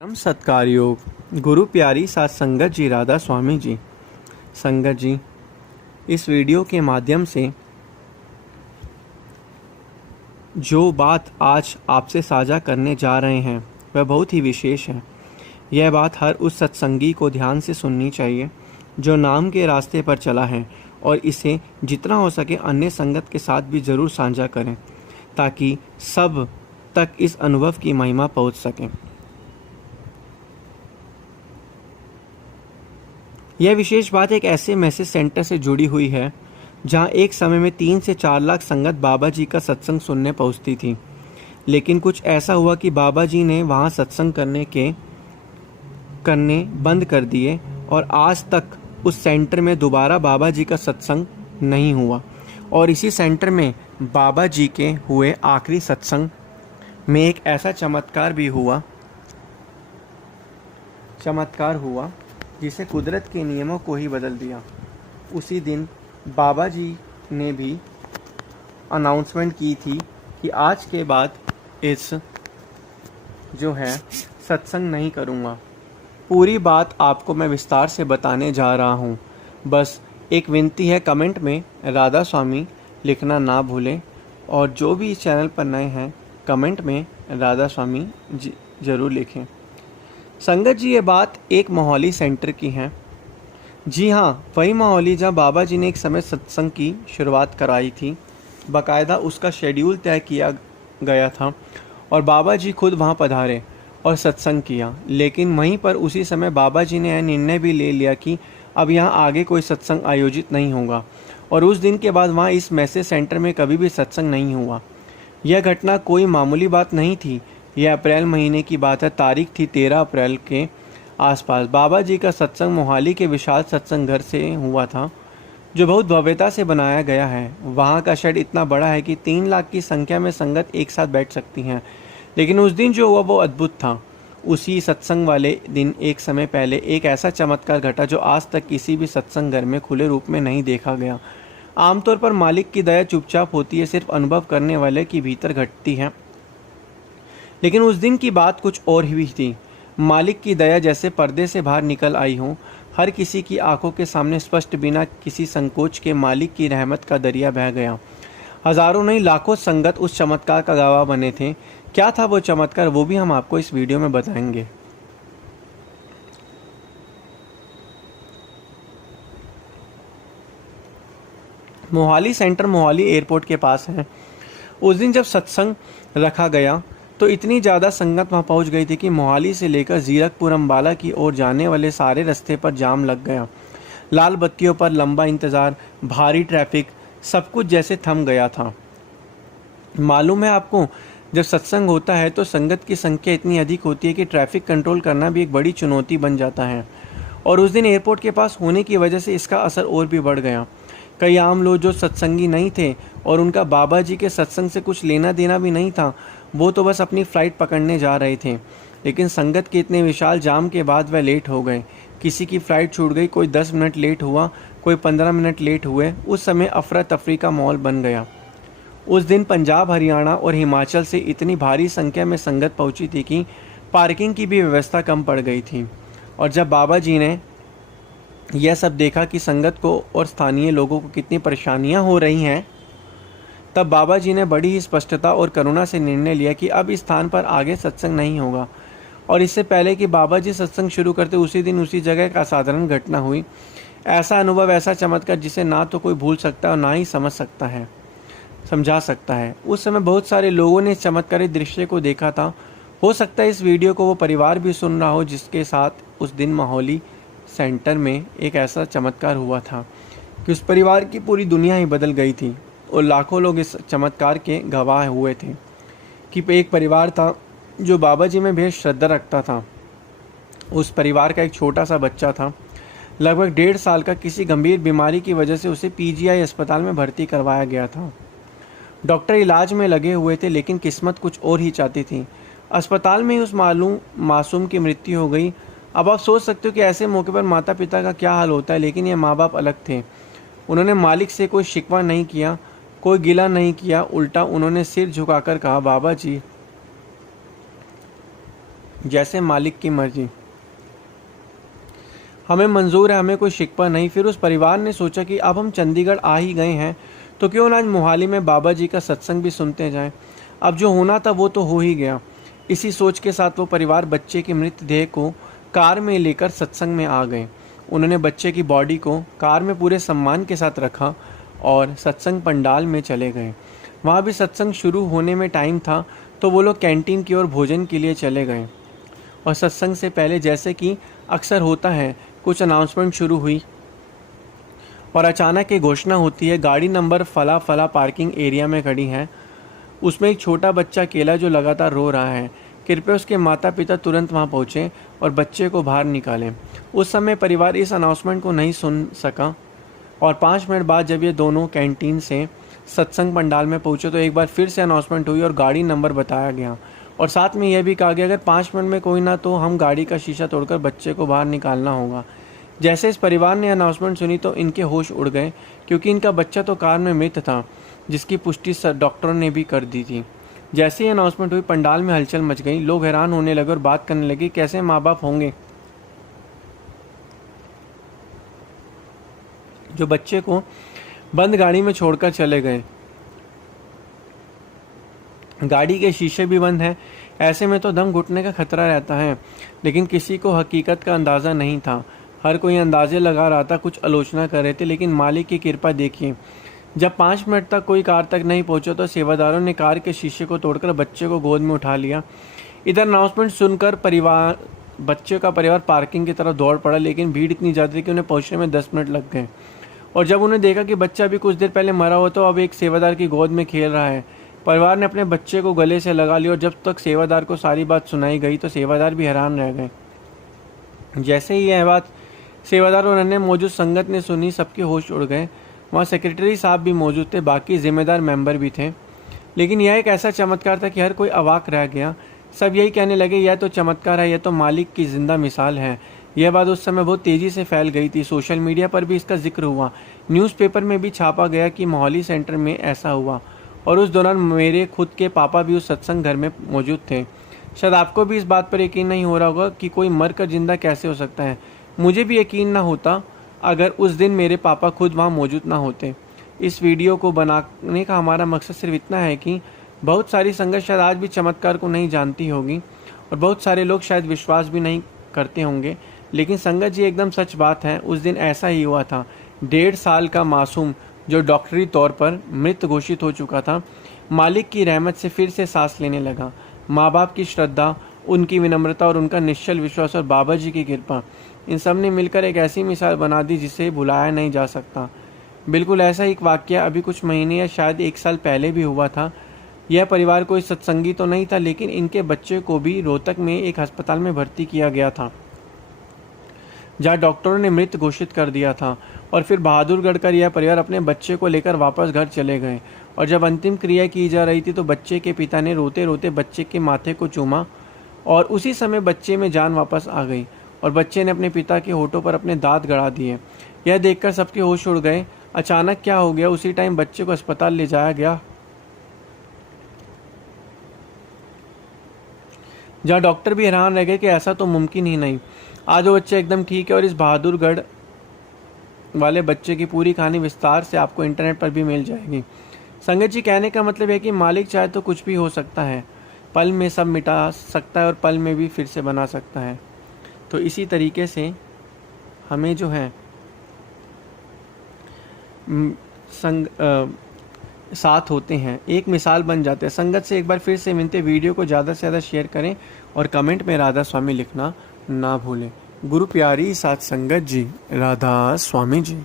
परम सत्कार योग गुरु प्यारी साथ संगत जी राधा स्वामी जी। संगत जी, इस वीडियो के माध्यम से जो बात आज आपसे साझा करने जा रहे हैं वह बहुत ही विशेष है। यह बात हर उस सत्संगी को ध्यान से सुननी चाहिए जो नाम के रास्ते पर चला है, और इसे जितना हो सके अन्य संगत के साथ भी ज़रूर साझा करें ताकि सब तक इस अनुभव की महिमा पहुंच सके। यह विशेष बात एक ऐसे मैसेज सेंटर से जुड़ी हुई है जहां एक समय में 3 से 4 लाख संगत बाबा जी का सत्संग सुनने पहुंचती थी। लेकिन कुछ ऐसा हुआ कि बाबा जी ने वहां सत्संग करने बंद कर दिए और आज तक उस सेंटर में दोबारा बाबा जी का सत्संग नहीं हुआ। और इसी सेंटर में बाबा जी के हुए आखिरी सत्संग में एक ऐसा चमत्कार हुआ जिसे कुदरत के नियमों को ही बदल दिया। उसी दिन बाबा जी ने भी अनाउंसमेंट की थी कि आज के बाद इस सत्संग नहीं करूँगा। पूरी बात आपको मैं विस्तार से बताने जा रहा हूँ। बस एक विनती है, कमेंट में राधा स्वामी लिखना ना भूलें, और जो भी इस चैनल पर नए हैं कमेंट में राधा स्वामी ज़रूर लिखें। संगत जी, ये बात एक मोहाली सेंटर की है। जी हाँ, वही मोहाली जहाँ बाबा जी ने एक समय सत्संग की शुरुआत कराई थी। बाकायदा उसका शेड्यूल तय किया गया था और बाबा जी खुद वहाँ पधारे और सत्संग किया। लेकिन वहीं पर उसी समय बाबा जी ने यह निर्णय भी ले लिया कि अब यहाँ आगे कोई सत्संग आयोजित नहीं होगा, और उस दिन के बाद वहाँ इस मैसेज सेंटर में कभी भी सत्संग नहीं हुआ। यह घटना कोई मामूली बात नहीं थी। यह अप्रैल महीने की बात है। तारीख थी 13 अप्रैल के आसपास। बाबा जी का सत्संग मोहाली के विशाल सत्संग घर से हुआ था, जो बहुत भव्यता से बनाया गया है। वहाँ का शेड इतना बड़ा है कि 3 लाख की संख्या में संगत एक साथ बैठ सकती हैं। लेकिन उस दिन जो हुआ वो अद्भुत था। उसी सत्संग वाले दिन एक समय पहले एक ऐसा चमत्कार घटा जो आज तक किसी भी सत्संग घर में खुले रूप में नहीं देखा गया। आमतौर पर मालिक की दया चुपचाप होती है, सिर्फ अनुभव करने वाले के भीतर घटती है। लेकिन उस दिन की बात कुछ और ही थी। मालिक की दया जैसे पर्दे से बाहर निकल आई हो। हर किसी की आंखों के सामने स्पष्ट, बिना किसी संकोच के मालिक की रहमत का दरिया बह गया। हजारों नहीं लाखों संगत उस चमत्कार का गवाह बने थे। क्या था वो चमत्कार, वो भी हम आपको इस वीडियो में बताएंगे। मोहाली सेंटर मोहाली एयरपोर्ट के पास है। उस दिन जब सत्संग रखा गया तो इतनी ज़्यादा संगत वहाँ पहुँच गई थी कि मोहाली से लेकर जीरकपुर अम्बाला की ओर जाने वाले सारे रास्ते पर जाम लग गया। लाल बत्तियों पर लंबा इंतज़ार, भारी ट्रैफिक, सब कुछ जैसे थम गया था। मालूम है आपको, जब सत्संग होता है तो संगत की संख्या इतनी अधिक होती है कि ट्रैफिक कंट्रोल करना भी एक बड़ी चुनौती बन जाता है। और उस दिन एयरपोर्ट के पास होने की वजह से इसका असर और भी बढ़ गया। कई आम लोग जो सत्संगी नहीं थे और उनका बाबा जी के सत्संग से कुछ लेना देना भी नहीं था, वो तो बस अपनी फ़्लाइट पकड़ने जा रहे थे। लेकिन संगत के इतने विशाल जाम के बाद वह लेट हो गए। किसी की फ़्लाइट छूट गई, कोई 10 मिनट लेट हुआ, कोई 15 मिनट लेट हुए। उस समय अफरा तफरी का माहौल बन गया। उस दिन पंजाब, हरियाणा और हिमाचल से इतनी भारी संख्या में संगत पहुंची थी कि पार्किंग की भी व्यवस्था कम पड़ गई थी। और जब बाबा जी ने यह सब देखा कि संगत को और स्थानीय लोगों को कितनी परेशानियां हो रही हैं, तब बाबा जी ने बड़ी ही स्पष्टता और करुणा से निर्णय लिया कि अब इस स्थान पर आगे सत्संग नहीं होगा। और इससे पहले कि बाबा जी सत्संग शुरू करते, उसी दिन उसी जगह एक असाधारण घटना हुई। ऐसा अनुभव, ऐसा चमत्कार जिसे ना तो कोई भूल सकता और ना ही समझा सकता है। उस समय बहुत सारे लोगों ने इस चमत्कारी दृश्य को देखा था। हो सकता है इस वीडियो को वो परिवार भी सुन रहा हो जिसके साथ उस दिन मोहाली सेंटर में एक ऐसा चमत्कार हुआ था कि उस परिवार की पूरी दुनिया ही बदल गई थी। और लाखों लोग इस चमत्कार के गवाह हुए थे कि एक परिवार था जो बाबा जी में बेहद श्रद्धा रखता था। उस परिवार का एक छोटा सा बच्चा था, लगभग 1.5 साल का। किसी गंभीर बीमारी की वजह से उसे पीजीआई अस्पताल में भर्ती करवाया गया था। डॉक्टर इलाज में लगे हुए थे, लेकिन किस्मत कुछ और ही चाहती थी। अस्पताल में ही उस मासूम की मृत्यु हो गई। अब आप सोच सकते हो कि ऐसे मौके पर माता पिता का क्या हाल होता है। लेकिन ये माँ बाप अलग थे। उन्होंने मालिक से कोई शिकवा नहीं किया, कोई गिला नहीं किया। उल्टा उन्होंने सिर झुकाकर कहा, बाबा जी जैसे मालिक की मर्जी, हमें मंजूर है, हमें कोई शिकवा नहीं। फिर उस परिवार ने सोचा कि अब हम चंडीगढ़ आ ही गए हैं तो क्यों ना आज मोहाली में बाबा जी का सत्संग भी सुनते जाएं। अब जो होना था वो तो हो ही गया। इसी सोच के साथ वो परिवार बच्चे की मृतदेह को कार में लेकर सत्संग में आ गए। उन्होंने बच्चे की बॉडी को कार में पूरे सम्मान के साथ रखा और सत्संग पंडाल में चले गए। वहाँ भी सत्संग शुरू होने में टाइम था तो वो लोग कैंटीन की ओर भोजन के लिए चले गए और सत्संग से पहले जैसे कि अक्सर होता है कुछ अनाउंसमेंट शुरू हुई और अचानक एक घोषणा होती है, गाड़ी नंबर फला फला पार्किंग एरिया में खड़ी है, उसमें एक छोटा बच्चा अकेला जो लगातार रो रहा है, कृपया उसके माता पिता तुरंत वहां पहुंचे और बच्चे को बाहर निकालें। उस समय परिवार इस अनाउंसमेंट को नहीं सुन सका और 5 मिनट बाद जब ये दोनों कैंटीन से सत्संग पंडाल में पहुंचे तो एक बार फिर से अनाउंसमेंट हुई और गाड़ी नंबर बताया गया और साथ में यह भी कहा गया अगर 5 मिनट में कोई ना तो हम गाड़ी का शीशा तोड़कर बच्चे को बाहर निकालना होगा। जैसे इस परिवार ने अनाउंसमेंट सुनी तो इनके होश उड़ गए क्योंकि इनका बच्चा तो कार में मृत था, जिसकी पुष्टि डॉक्टरों ने भी कर दी थी। जैसे ही अनाउंसमेंट हुई पंडाल में हलचल मच गई, लोग हैरान होने लगे और बात करने लगे कैसे माँ बाप होंगे जो बच्चे को बंद गाड़ी में छोड़कर चले गए। गाड़ी के शीशे भी बंद हैं, ऐसे में तो दम घुटने का खतरा रहता है। लेकिन किसी को हकीकत का अंदाज़ा नहीं था। हर कोई अंदाजे लगा रहा था, कुछ आलोचना कर रहे थे, लेकिन मालिक की कृपा देखिए। जब 5 मिनट तक कोई कार तक नहीं पहुंचा तो सेवादारों ने कार के शीशे को तोड़कर बच्चे को गोद में उठा लिया। इधर अनाउंसमेंट सुनकर बच्चे का परिवार पार्किंग की तरफ दौड़ पड़ा, लेकिन भीड़ इतनी ज़्यादा थी कि उन्हें पहुंचने में 10 मिनट लग गए। और जब उन्हें देखा कि बच्चा अभी कुछ देर पहले मरा हुआ तो अब एक सेवादार की गोद में खेल रहा है, परिवार ने अपने बच्चे को गले से लगा लिया और जब तक सेवादार को सारी बात सुनाई गई तो सेवादार भी हैरान रह गए। जैसे ही यह बात सेवादार और अन्य मौजूद संगत ने सुनी, सबके होश उड़ गए। वहाँ सेक्रेटरी साहब भी मौजूद थे, बाकी जिम्मेदार मेंबर भी थे। लेकिन यह एक ऐसा चमत्कार था कि हर कोई अवाक रह गया। सब यही कहने लगे यह तो चमत्कार है, यह तो मालिक की जिंदा मिसाल है। यह बात उस समय बहुत तेज़ी से फैल गई थी। सोशल मीडिया पर भी इसका जिक्र हुआ, न्यूज़पेपर में भी छापा गया कि मोहाली सेंटर में ऐसा हुआ। और उस दौरान मेरे खुद के पापा भी उस सत्संग घर में मौजूद थे। शायद आपको भी इस बात पर यकीन नहीं हो रहा होगा कि कोई मर कर जिंदा कैसे हो सकता है। मुझे भी यकीन ना होता अगर उस दिन मेरे पापा खुद वहाँ मौजूद ना होते। इस वीडियो को बनाने का हमारा मकसद सिर्फ इतना है कि बहुत सारी संगत शायद आज भी चमत्कार को नहीं जानती होगी और बहुत सारे लोग शायद विश्वास भी नहीं करते होंगे, लेकिन संगत जी एकदम सच बात है। उस दिन ऐसा ही हुआ था। 1.5 साल का मासूम जो डॉक्टरी तौर पर मृत घोषित हो चुका था, मालिक की रहमत से फिर से सांस लेने लगा। माँ बाप की श्रद्धा, उनकी विनम्रता और उनका निश्चल विश्वास और बाबा जी की कृपा, इन सब ने मिलकर एक ऐसी मिसाल बना दी जिसे भुलाया नहीं जा सकता। बिल्कुल ऐसा ही एक वाकया अभी कुछ महीने या शायद 1 साल पहले भी हुआ था। यह परिवार कोई सत्संगी तो नहीं था, लेकिन इनके बच्चे को भी रोहतक में एक अस्पताल में भर्ती किया गया था जहाँ डॉक्टरों ने मृत घोषित कर दिया था। और फिर बहादुरगढ़ कर यह परिवार अपने बच्चे को लेकर वापस घर चले गए और जब अंतिम क्रिया की जा रही थी तो बच्चे के पिता ने रोते रोते बच्चे के माथे को चूमा और उसी समय बच्चे में जान वापस आ गई और बच्चे ने अपने पिता के होठों पर अपने दांत गड़ा दिए। यह देखकर सबके होश उड़ गए। अचानक क्या हो गया, उसी टाइम बच्चे को अस्पताल ले जाया गया जहाँ डॉक्टर भी हैरान रह गए कि ऐसा तो मुमकिन ही नहीं। आज वो बच्चा एकदम ठीक है और इस बहादुरगढ़ वाले बच्चे की पूरी कहानी विस्तार से आपको इंटरनेट पर भी मिल जाएगी। संगत जी, कहने का मतलब है कि मालिक चाहे तो कुछ भी हो सकता है, पल में सब मिटा सकता है और पल में भी फिर से बना सकता है। तो इसी तरीके से हमें जो है साथ होते हैं, एक मिसाल बन जाते हैं। संगत से एक बार फिर से मिलते, वीडियो को ज़्यादा से ज़्यादा शेयर करें और कमेंट में राधा स्वामी लिखना ना भूलें। गुरु प्यारी साथ संगत जी, राधा स्वामी जी।